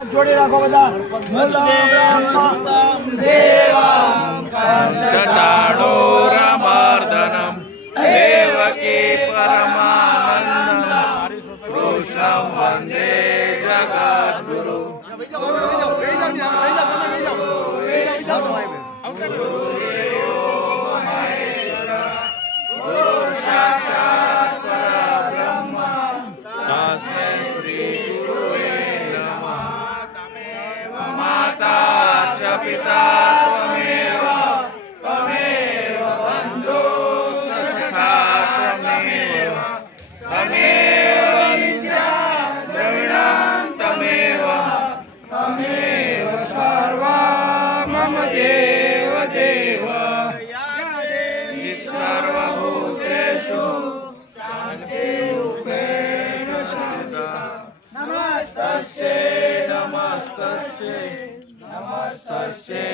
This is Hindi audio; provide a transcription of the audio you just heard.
जोड़े रखो बता चाणूरमर्दनम देवकी परमानंदम कृष्णं वंदे जगद्गुरु। साक्षात् परब्रह्म तस्मै श्री गुरुवे नमः। माता च पिता त्वमेव त्वमेव बन्धुः सखा त्वमेव त्वमेव विद्या द्रविणं त्वमेव त्वमेव सर्वं मम देव देव। सर्वभूतेषु शान्तिरूपेण संस्थितः नमस्तस्यै नमस्तस्यै नमस्तस्यै